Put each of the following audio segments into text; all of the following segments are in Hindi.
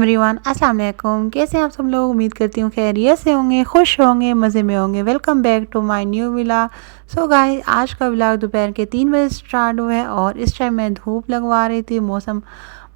एवरीवन, अस्सलाम वालेकुम। कैसे हैं आप सब लोग? उम्मीद करती हूँ खैरियत से होंगे, खुश होंगे, मज़े में होंगे। Welcome back to my new vlog. So guys, आज का व्लॉग दोपहर के 3 बजे स्टार्ट हुआ है और इस टाइम मैं धूप लगवा रही थी। मौसम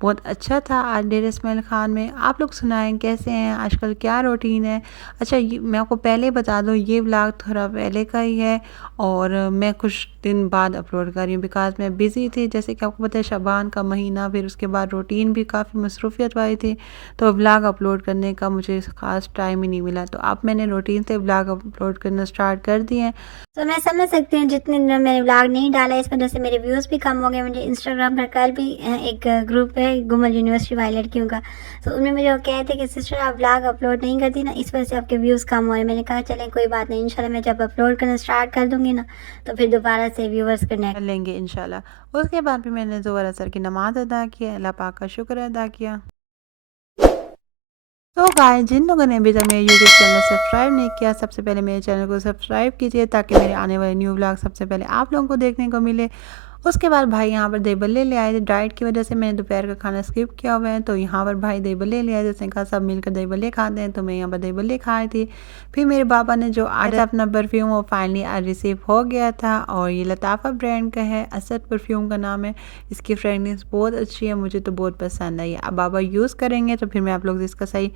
बहुत अच्छा था आज डेर इस्माइल खान में। आप लोग सुनाएं कैसे हैं, आजकल क्या रूटीन है? अच्छा, मैं आपको पहले बता दूं, ये व्लॉग थोड़ा पहले का ही है और मैं कुछ दिन बाद अपलोड कर रही हूँ बिकॉज़ मैं बिज़ी थी। जैसे कि आपको पता है, शबान का महीना, फिर उसके बाद रूटीन भी काफ़ी मसरूफ़ियत वाली थी, तो व्लॉग अपलोड करने का मुझे ख़ास टाइम ही नहीं मिला। तो अब मैंने रूटीन से व्लॉग अपलोड करना स्टार्ट कर दिए हैं। तो मैं समझ सकती हूँ जितने दिनों मैंने व्लॉग नहीं डाला इस वजह से मेरे व्यूज़ भी कम हो गए। मुझे इंस्टाग्राम पर कल भी एक ग्रुप है गुमल यूनिवर्सिटी वाली लड़कियों का, तो उनमें मुझे वो कहे थे कि सिस्टर आप व्लॉग अपलोड नहीं करती ना, इस वजह से आपके व्यूज़ कम हो रहे हैं। मैंने कहा चलें कोई बात नहीं, इंशाल्लाह मैं जब अपलोड करना स्टार्ट कर दूँगी ना तो फिर दोबारा से व्यूवर्स कनेक्ट कर लेंगे इंशाल्लाह। उसके बाद भी मैंने ज़ोहर असर की नमाज़ अदा की, अल्लाह पाक का शुक्र अदा किया। तो गाइस, जिन लोगों ने अभी तक मेरे यूट्यूब चैनल सब्सक्राइब नहीं किया, सबसे पहले मेरे चैनल को सब्सक्राइब कीजिए ताकि मेरे आने वाले न्यू व्लॉग सबसे पहले आप लोगों को देखने को मिले। उसके बाद भाई यहाँ पर दही बल्ले ले आए थे। डाइट की वजह से मैंने दोपहर का खाना स्किप किया हुआ है, तो यहाँ पर भाई दही बल्ले ले आए थे। उसने कहा सब मिलकर दही बल्ले खाते हैं, तो मैं यहाँ पर दही बल्ले खाई थी। फिर मेरे पापा ने जो आर्डर अपना परफ्यूम वो फाइनली आज रिसीव हो गया था और ये लताफ़ा ब्रांड का है, असद परफ्यूम का नाम है। इसकी फ्रेगनेंस बहुत अच्छी है, मुझे तो बहुत पसंद आई है। अब बाबा यूज़ करेंगे तो फिर मैं आप लोग से इसका सही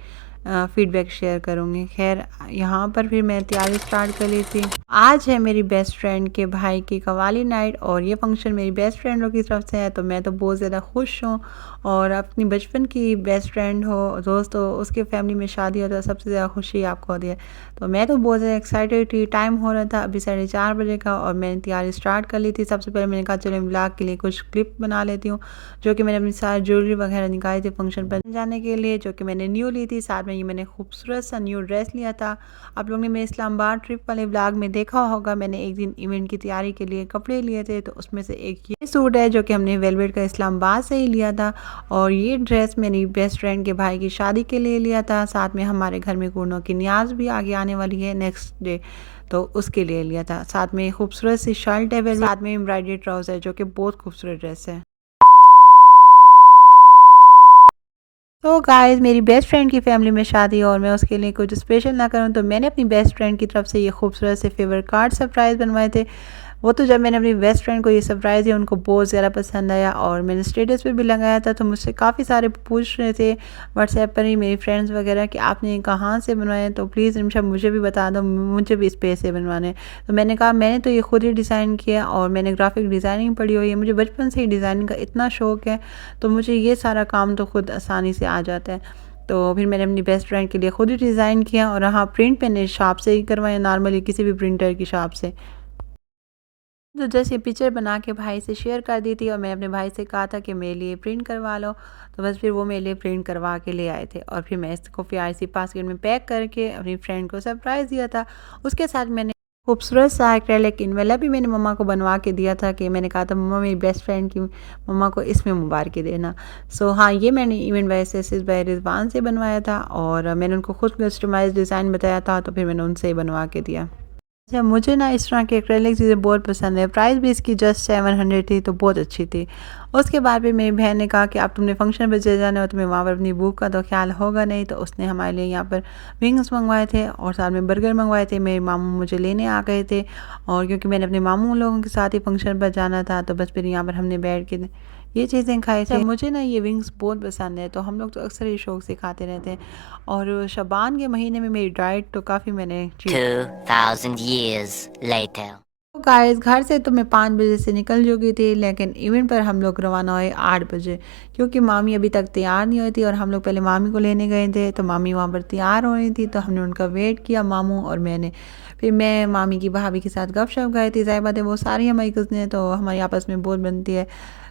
फीडबैक शेयर करूँगी। खैर, यहाँ पर फिर मैं तैयारी स्टार्ट कर ली थी। आज है मेरी बेस्ट फ्रेंड के भाई की कवाली नाइट और ये फंक्शन मेरी बेस्ट फ्रेंडों की तरफ से है, तो मैं तो बहुत ज़्यादा खुश हूँ। और अपनी बचपन की बेस्ट फ्रेंड हो, दोस्त हो, उसके फैमिली में शादी हो तो सबसे ज़्यादा खुशी आपको होती है। तो मैं तो बहुत ज़्यादा एक्साइटेड थी। टाइम हो रहा था अभी 4:30 बजे का और मैंने तैयारी स्टार्ट कर ली थी। सबसे पहले मैंने कहा चलो व्लॉग के लिए कुछ क्लिप बना लेती हूँ, जो कि मैंने अपनी सारी ज्वेलरी वगैरह निकाली थी फंक्शन पर जाने के लिए, जो कि मैंने न्यू ली थी। साथ में ये मैंने खूबसूरत सा न्यू ड्रेस लिया था। आप लोगों ने मेरे इस्लामाबाद ट्रिप वाले व्लॉग में देखा होगा, मैंने एक दिन इवेंट की तैयारी के लिए कपड़े लिए थे, तो उसमें से एक ये सूट है जो कि हमने वेलवेट का इस्लामाबाद से ही लिया था। और ये ड्रेस मेरी बेस्ट फ्रेंड के भाई की शादी के लिए लिया था। साथ में हमारे घर में कुर्नों की न्याज भी आगे आने वाली है नेक्स्ट डे, तो उसके लिए लिया था। साथ में खूबसूरत सी शर्ट है, साथ में एम्ब्रॉयडरी ट्राउजर है जो कि बहुत खूबसूरत ड्रेस है। तो गाइस, मेरी बेस्ट फ्रेंड की फैमिली में शादी और मैं उसके लिए कुछ स्पेशल ना करूं, तो मैंने अपनी बेस्ट फ्रेंड की तरफ से ये खूबसूरत से फेवर कार्ड सरप्राइज़ बनवाए थे। वो तो जब मैंने अपनी बेस्ट फ्रेंड को ये सरप्राइज़ दिया उनको बहुत ज़्यादा पसंद आया और मैंने स्टेटस पे भी लगाया था, तो मुझसे काफ़ी सारे पूछ रहे थे व्हाट्सएप पर ही मेरी फ्रेंड्स वगैरह कि आपने ये कहाँ से बनवाए, तो प्लीज़ रिमशा मुझे भी बता दो, मुझे भी इस पेज से बनवाने। तो मैंने कहा मैंने तो ये खुद ही डिज़ाइन किया और मैंने ग्राफिक डिज़ाइनिंग पढ़ी हुई है, मुझे बचपन से ही डिज़ाइनिंग का इतना शौक़ है, तो मुझे ये सारा काम तो खुद आसानी से आ जाता है। तो फिर मैंने अपनी बेस्ट फ्रेंड के लिए खुद ही डिज़ाइन किया और हाँ, प्रिंट मैंने शॉप से ही करवाया, नॉर्मली किसी भी प्रिंटर की शॉप से। तो जैसे पिक्चर बना के भाई से शेयर कर दी थी और मैं अपने भाई से कहा था कि मेरे लिए प्रिंट करवा लो, तो बस फिर वो मेरे लिए प्रिंट करवा के ले आए थे और फिर मैं इसको फिर आईसी बास्केट में पैक करके अपनी फ्रेंड को सरप्राइज़ दिया था। उसके साथ मैंने खूबसूरत सा एक्रेलिक इन्वेलप भी मैंने मम्मा को बनवा के दिया था कि मैंने कहा था मम्मा मेरी बेस्ट फ्रेंड की मम्मा को इसमें मुबारक देना। सो हाँ, ये मैंने इवेंट बाय सेसिस बाय रिजवान से बनवाया था और मैंने उनको खुद कस्टमाइज डिज़ाइन बताया था, तो फिर मैंने उनसे ही बनवा के दिया। अच्छा, मुझे ना इस तरह की एक्रेलिक चीज़ें बहुत पसंद है। प्राइस भी इसकी जस्ट 700 थी, तो बहुत अच्छी थी। उसके बाद भी मेरी बहन ने कहा कि अब तुमने फंक्शन पे चले जाना हो, तुम्हें वहाँ पर अपनी भूख का तो ख्याल होगा नहीं, तो उसने हमारे लिए यहाँ पर विंग्स मंगवाए थे और साथ में बर्गर मंगवाए थे। मेरे मामू मुझे लेने आ गए थे और क्योंकि मैंने अपने मामू लोगों के साथ ही फंक्शन पर जाना था, तो बस फिर यहाँ पर हमने बैठ के ये चीज़ें खाई थी। मुझे ना ये विंग्स बहुत पसंद है, तो हम लोग तो अक्सर ये शौक से खाते रहते हैं और शबान के महीने में मेरी डाइट तो काफ़ी मैंने 2000 years later. तो गाइस, घर से तो मैं 5 बजे से निकल चुकी थी, लेकिन इवेंट पर हम लोग रवाना हुए 8 बजे, क्योंकि मामी अभी तक तैयार नहीं हुई थी और हम लोग पहले मामी को लेने गए थे, तो मामी वहाँ पर तैयार हो रही थी, तो हमने उनका वेट किया, मामू और मैंने। फिर मैं मामी की भाभी के साथ गपशप गए थे। ज़ाहिर बात है वो सारी हमारी कज़नें, तो हमारी आपस में बहुत बनती है,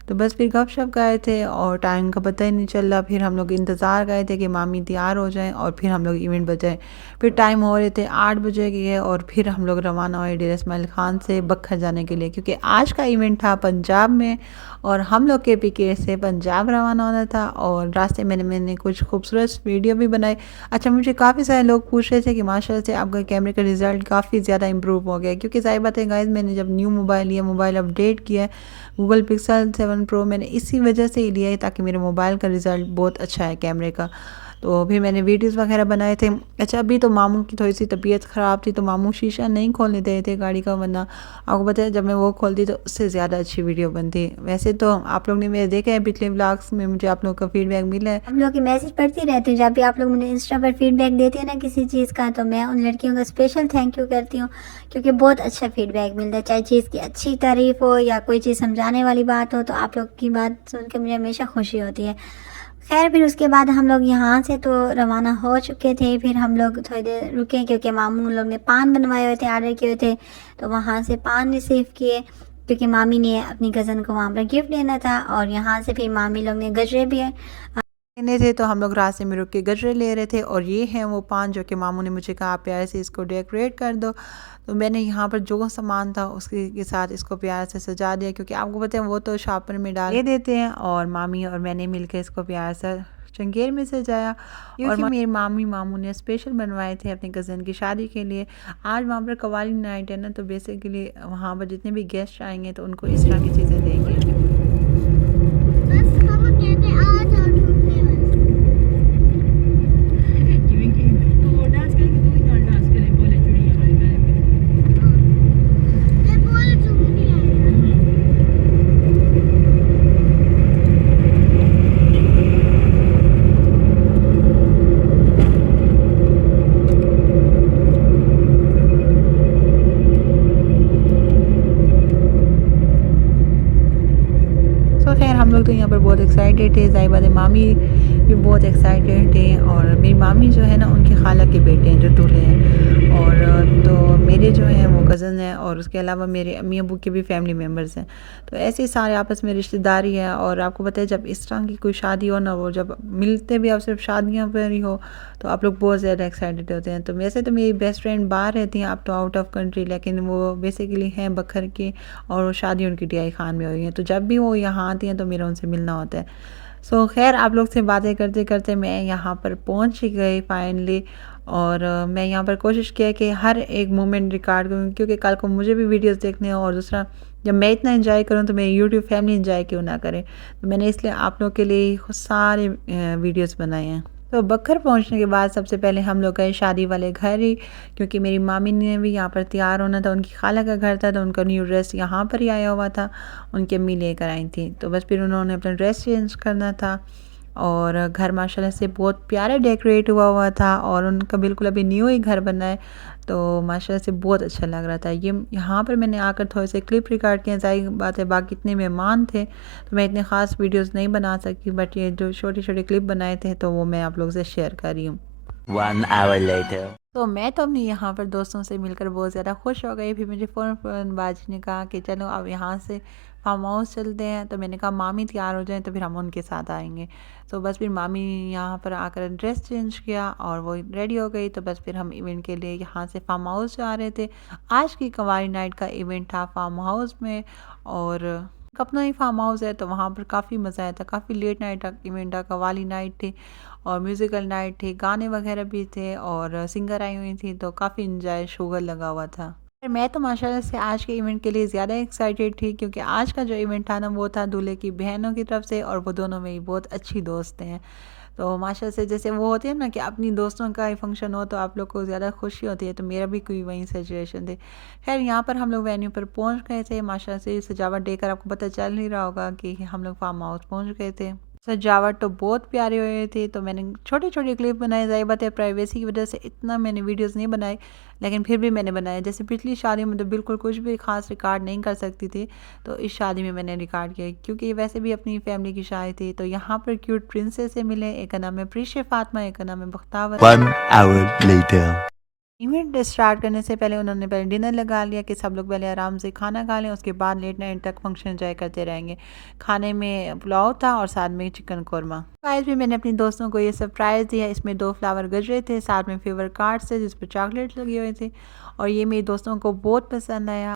तो बस फिर गपशप गए थे और टाइम का पता ही नहीं चल रहा। फिर हम लोग इंतज़ार गए थे कि मामी तैयार हो जाएं और फिर हम लोग इवेंट पर जाएँ। फिर टाइम हो रहे थे 8 बजे के और फिर हम लोग रवाना हुए डेर इस्माइल खान से बखर जाने के लिए, क्योंकि आज का इवेंट था पंजाब में और हम लोग के पीके से पंजाब रवाना होना था। और रास्ते में मैंने कुछ खूबसूरत वीडियो भी बनाई। अच्छा, मुझे काफ़ी सारे लोग पूछ रहे थे कि माशाल्लाह से आपका कैमरे का रिज़ल्ट काफ़ी ज़्यादा इंप्रूव हो गया, क्योंकि ज़ाहिर बात है गाइस, मैंने जब न्यू मोबाइल लिया, मोबाइल अपडेट किया है, गूगल पिक्सल 7 प्रो मैंने इसी वजह से ही लिया है ताकि मेरे मोबाइल का रिज़ल्ट बहुत अच्छा है कैमरे का। तो फिर मैंने वीडियोज़ वगैरह बनाए थे। अच्छा, अभी तो मामू की थोड़ी सी तबीयत ख़राब थी तो मामू शीशा नहीं खोलने दे रहे थे गाड़ी का, वरना आपको पता है जब मैं वो खोलती तो उससे ज़्यादा अच्छी वीडियो बनती। वैसे तो आप लोग ने मेरे देखे हैं पिछले व्लॉग्स में, मुझे आप लोग का फीडबैक मिला है। आप लोग की मैसेज पढ़ती रहती हूँ, जब भी आप लोग मुझे इंस्टा पर फीडबैक देते हैं ना किसी चीज़ का, तो मैं उन लड़कियों का स्पेशल थैंक यू करती हूँ, क्योंकि बहुत अच्छा फीडबैक मिलता है। चाहे चीज़ की अच्छी तारीफ़ हो या कोई चीज़ समझाने वाली बात हो, तो आप लोग की बात सुन के मुझे हमेशा खुशी होती है। खैर, फिर उसके बाद हम लोग यहाँ से तो रवाना हो चुके थे। फिर हम लोग थोड़ी देर रुके क्योंकि मामू लोग ने पान बनवाए हुए थे, ऑर्डर किए हुए थे, तो वहाँ से पान रिसीव किए क्योंकि मामी ने अपनी कज़न को वहाँ पर गिफ्ट देना था। और यहाँ से फिर मामी लोग ने गजरे भी लेने थे तो हम लोग रास्ते में रुक के गजरे ले रहे थे, और ये हैं वो पान जो कि मामू ने मुझे कहा प्यार से इसको डेकोरेट कर दो। तो मैंने यहाँ पर जो सामान था उसके के साथ इसको प्यार से सजा दिया, क्योंकि आपको पता है वो तो शापर में डाल दे देते हैं, और मामी और मैंने मिलकर इसको प्यार से चंगेर में सजाया। और मेरे मामी मामू ने स्पेशल बनवाए थे अपनी कज़न की शादी के लिए। आज वहाँ पर कवाली नाइट है ना, तो बेसिकली वहाँ पर जितने भी गेस्ट आएंगे तो उनको इस तरह की चीज़ें देंगे। तो खैर हम लोग तो यहाँ पर बहुत एक्साइटेड थे, ज़ाहिर बात है मामी भी बहुत एक्साइटेड थे। और मेरी मामी जो है ना उनकी खाला के बेटे हैं जो दूल्हे हैं, और तो मेरे जो हैं वो कज़न हैं, और उसके अलावा मेरे अम्मी अबू के भी फैमिली मेम्बर्स हैं। तो ऐसे ही सारे आपस में रिश्तेदारी है। और आपको पता है जब इस तरह की कोई शादी हो ना, वो जब मिलते भी आप सिर्फ शादियाँ पर ही हो, तो आप लोग बहुत ज़्यादा एक्साइटेड होते हैं। तो वैसे तो मेरी बेस्ट फ्रेंड बाहर रहती हैं, आप तो आउट ऑफ कंट्री, लेकिन वो बेसिकली हैं बखर के, और वो शादी उनकी टीआई खान में हुई है। तो जब भी वो यहाँ आती हैं तो मेरा उनसे मिलना होता है। सो खैर आप लोग से बातें करते करते मैं यहाँ पर पहुँच ही गई फाइनली। और मैं यहाँ पर कोशिश किया कि हर एक मोमेंट रिकॉर्ड करूँ, क्योंकि कल को मुझे भी वीडियोस देखने हैं, और दूसरा जब मैं इतना एंजॉय करूँ तो मेरी यूट्यूब फैमिली एंजॉय क्यों ना करे। तो मैंने इसलिए आप लोग के लिए सारे वीडियोस बनाए हैं। तो बखर पहुंचने के बाद सबसे पहले हम लोग गए शादी वाले घर ही, क्योंकि मेरी मामी ने भी यहाँ पर तैयार होना था, उनकी खाला का घर था, तो उनका न्यू ड्रेस यहाँ पर ही आया हुआ था, उनकी अम्मी लेकर आई थी। तो बस फिर उन्होंने अपना ड्रेस चेंज करना था, और घर माशाल्लाह से बहुत प्यारा डेकोरेट हुआ हुआ था, और उनका बिल्कुल अभी न्यू ही घर बना है, तो माशाल्लाह से बहुत अच्छा लग रहा था। ये यहाँ पर मैंने आकर थोड़े से क्लिप रिकॉर्ड किए, ज़ाहिर बात है बाकी इतने मेहमान थे तो मैं इतने ख़ास वीडियोस नहीं बना सकी, बट ये जो छोटे छोटे क्लिप बनाए थे तो वो मैं आप लोगों से शेयर कर रही हूँ। 1 hour later. तो मैं तो अपनी यहाँ पर दोस्तों से मिलकर बहुत ज़्यादा खुश हो गई। फिर मुझे फ़ौरन बाजी ने कहा कि चलो अब यहाँ से फार्म हाउस चलते हैं। तो मैंने कहा मामी तैयार हो जाएं तो फिर हम उनके साथ आएंगे। तो बस फिर मामी यहाँ पर आकर ड्रेस चेंज किया और वो रेडी हो गई। तो बस फिर हम इवेंट के लिए यहाँ से फार्म हाउस जा रहे थे। आज की कवाली नाइट का इवेंट था फार्म हाउस में, और अपना ही फार्म हाउस है तो वहाँ पर काफ़ी मज़ा आया था। काफ़ी लेट नाइट का इवेंट था, कवाली नाइट थी और म्यूज़िकल नाइट थी, गाने वगैरह भी थे और सिंगर आई हुई थी, तो काफ़ी इंजॉय शुगर लगा हुआ था। मैं तो माशाल्लाह से आज के इवेंट के लिए ज़्यादा एक्साइटेड थी, क्योंकि आज का जो इवेंट था ना वो था दूल्हे की बहनों की तरफ से, और वो दोनों मेरी बहुत अच्छी दोस्त हैं। तो माशाल्लाह से जैसे वो होते हैं ना कि अपनी दोस्तों का ही फंक्शन हो तो आप लोग को ज़्यादा खुशी होती है, तो मेरा भी कोई वही सिचुएशन थे। खैर यहाँ पर हम लोग वेन्यू पर पहुँच गए थे। माशाल्लाह से सजावट देखकर आपको पता चल नहीं रहा होगा कि हम लोग फार्म हाउस पहुँच गए थे। सजावट तो बहुत प्यारी हुई थी, तो मैंने छोटे छोटे क्लिप बनाए। ज़ाहिर बात है प्राइवेसी की वजह से इतना मैंने वीडियोस नहीं बनाए, लेकिन फिर भी मैंने बनाया। जैसे पिछली शादी में तो बिल्कुल कुछ भी खास रिकॉर्ड नहीं कर सकती थी, तो इस शादी में मैंने रिकॉर्ड किया, क्योंकि वैसे भी अपनी फैमिली की शादी थी। तो यहाँ पर क्यूट प्रिंसेस से मिले, एक का नाम है प्रिशे फातिमा, एक का नाम है Bakhtawar. 1 hour later. Event start करने से पहले उन्होंने पहले डिनर लगा लिया कि सब लोग पहले आराम से खाना खा लें, उसके बाद लेट नाइट तक फंक्शन एंजॉय करते रहेंगे। खाने में पुलाव था और साथ में चिकन कौरमा। आज भी मैंने अपनी दोस्तों को ये सरप्राइज़ दिया। इसमें 2 फ्लावर गजरे थे, साथ में फेवर कार्ड्स थे जिस पर चॉकलेट लगे हुए थे, और ये मेरी दोस्तों को बहुत पसंद आया।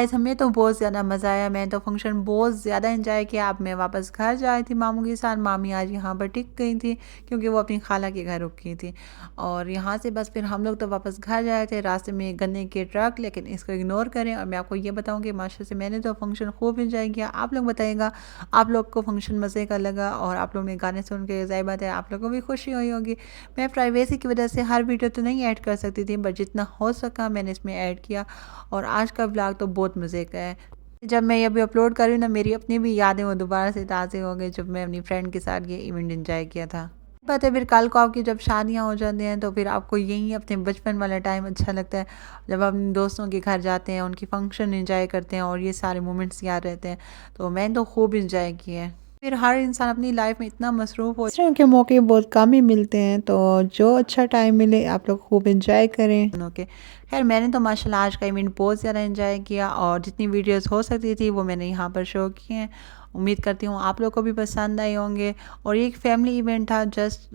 गाइस हमें तो बहुत ज़्यादा मज़ा आया, मैं तो फंक्शन बहुत ज़्यादा एंजॉय किया। अब मैं वापस घर जा रही थी मामू के साथ, मामी आज यहाँ पर टिक गई थी क्योंकि वो अपनी खाला के घर रुकी थी। और यहाँ से बस फिर हम लोग तो वापस घर जा रहे थे, रास्ते में गन्ने के ट्रक, लेकिन इसको इग्नोर करें। और मैं आपको ये बताऊँ कि माशा से मैंने तो फंक्शन खूब इंजॉय किया। आप लोग बताइएगा आप लोग को फंक्शन मज़े का लगा, और आप लोग ने गाने सुन के ज़ाहिर बात है आप लोगों को भी खुशी हुई होगी। मैं प्राइवेसी की वजह से हर वीडियो तो नहीं ऐड कर सकती थी, बट जितना हो सका मैंने इसमें ऐड किया। और आज का व्लॉग तो बहुत मज़े का है। जब मैं ये अभी अपलोड कर रही हूँ ना, मेरी अपनी भी यादें वो दोबारा से ताज़े हो गई, जब मैं अपनी फ्रेंड के साथ ये इवेंट एंजॉय किया था। बात है फिर कल को आपकी जब शादियाँ हो जाती हैं तो फिर आपको यही अपने बचपन वाला टाइम अच्छा लगता है, जब आप अपने दोस्तों के घर जाते हैं, उनकी फंक्शन एंजॉय करते हैं और ये सारे मोमेंट्स याद रहते हैं। तो मैंने तो खूब इंजॉय किया है। फिर हर इंसान अपनी लाइफ में इतना मसरूफ़ हो, इस तरह के मौके बहुत कम ही मिलते हैं, तो जो अच्छा टाइम मिले आप लोग खूब इंजॉय करें। ओके, खैर मैंने तो माशाल्लाह आज का इवेंट बहुत ज़्यादा इंजॉय किया, और जितनी वीडियोस हो सकती थी वो मैंने यहाँ पर शो की हैं। उम्मीद करती हूँ आप लोग को भी पसंद आए होंगे। और ये एक फैमिली इवेंट था, जस्ट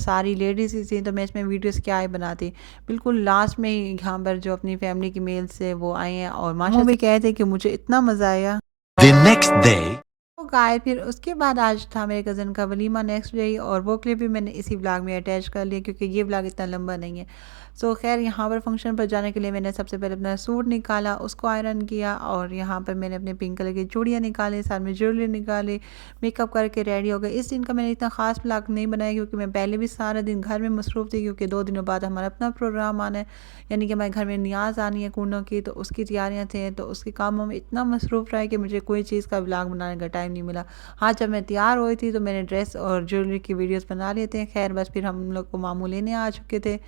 सारी लेडीज़ ही थी, तो मैं इसमें वीडियोस क्या ही बनाती। बिल्कुल लास्ट में ही यहाँ पर जो अपनी फैमिली की मेल्स है वो आए हैं, और माशा भी कहे थे कि मुझे इतना मज़ा आया। The next day. तो गाय फिर उसके बाद आज था मेरे कज़न का वलीमा नेक्स्ट डे, और वो क्लिप भी मैंने इसी व्लॉग में अटैच कर लिया क्योंकि ये व्लॉग इतना लंबा नहीं है। सो खैर यहाँ पर फंक्शन पर जाने के लिए मैंने सबसे पहले अपना सूट निकाला, उसको आयरन किया, और यहाँ पर मैंने अपने पिंक कलर की चूड़ियाँ निकाली, साथ में ज्वेलरी निकाली, मेकअप करके रेडी हो गए। इस दिन का मैंने इतना ख़ास व्लॉग नहीं बनाया क्योंकि मैं पहले भी सारा दिन घर में मसरूफ़ थी, क्योंकि 2 दिनों बाद हमारा अपना प्रोग्राम आना है, यानी कि हमारे घर में नियाज़ आनी है कूर्नों की, तो उसकी तैयारियाँ थी, तो उसके कामों में इतना मसरूफ़ रहा है कि मुझे कोई चीज़ का व्लॉग बनाने का टाइम नहीं मिला। हाँ, जब मैं तैयार हुई थी तो मैंने ड्रेस और ज्वेलरी की वीडियोस बना लिए थे। खैर बस फिर हम लोग को मामू लेने आ चुके थे,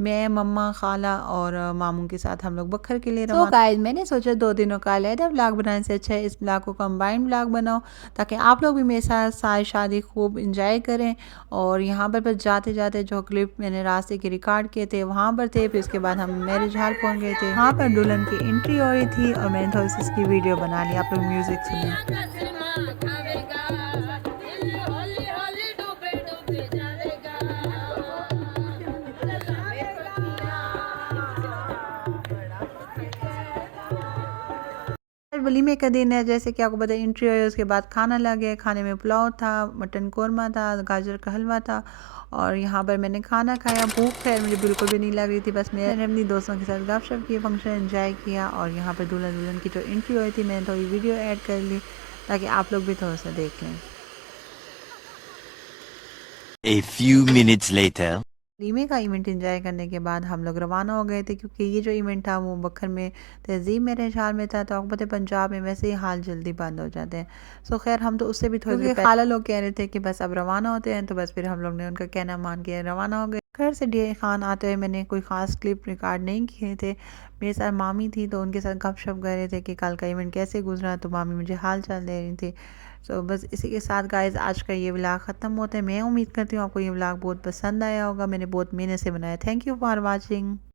मैं, मम्मा, खाला और मामू के साथ हम लोग बखर के लिए रवाना। गाइस मैंने सोचा 2 दिनों का अलहदा व्लॉग बनाने से अच्छा है इस व्लॉग को कंबाइंड व्लॉग बनाओ, ताकि आप लोग भी मेरे साथ सारी शादी खूब इंजॉय करें। और यहाँ पर बस जाते जाते जो क्लिप मैंने रास्ते के रिकॉर्ड किए थे वहाँ पर थे, फिर उसके बाद हम मैरिज हॉल पहुँच गए थे। वहाँ पर दुल्हन की एंट्री हो रही थी और मैंने थोड़ी सी इसकी वीडियो बना ली। आप लोग म्यूज़िक सुने। वलीमे का दिन है, जैसे कि आपको पता है एंट्री हुई, उसके बाद खाना लगे। खाने में पुलाव था, मटन कौरमा था, गाजर का हलवा था, और यहाँ पर मैंने खाना खाया। भूख खैर मुझे बिल्कुल भी नहीं लग रही थी, बस मैंने अपनी दोस्तों के साथ गपशप की, फंक्शन एंजॉय किया। और यहाँ पर दुल्हन दुल्हन की जो एंट्री हुई थी मैंने थोड़ी वीडियो ऐड कर ली ताकि आप लोग भी थोड़ा सा देख लें। A few minutes later. वलीमे का इवेंट एंजॉय करने के बाद हम लोग रवाना हो गए थे, क्योंकि ये जो इवेंट था वो बखर में तहजीब मेरे हाल में था, तो आपको पता है पंजाब में वैसे ही हाल जल्दी बंद हो जाते हैं। सो खैर हम तो उससे भी थोड़ी देर खाला लोग कह रहे थे कि बस अब रवाना होते हैं, तो बस फिर हम लोग ने उनका कहना मान के रवाना हो गए। घर से डी खान आते हुए मैंने कोई ख़ास क्लिप रिकॉर्ड नहीं किए थे। मेरे साथ मामी थी तो उनके साथ गपशप कर रहे थे कि कल का इवेंट कैसे गुजरा, तो मामी मुझे हाल चाल दे रही थी। सो बस इसी के साथ गाइस आज का ये व्लॉग ख़त्म होता है। मैं उम्मीद करती हूँ आपको ये व्लॉग बहुत पसंद आया होगा, मैंने बहुत मेहनत से बनाया। Thank you for watching.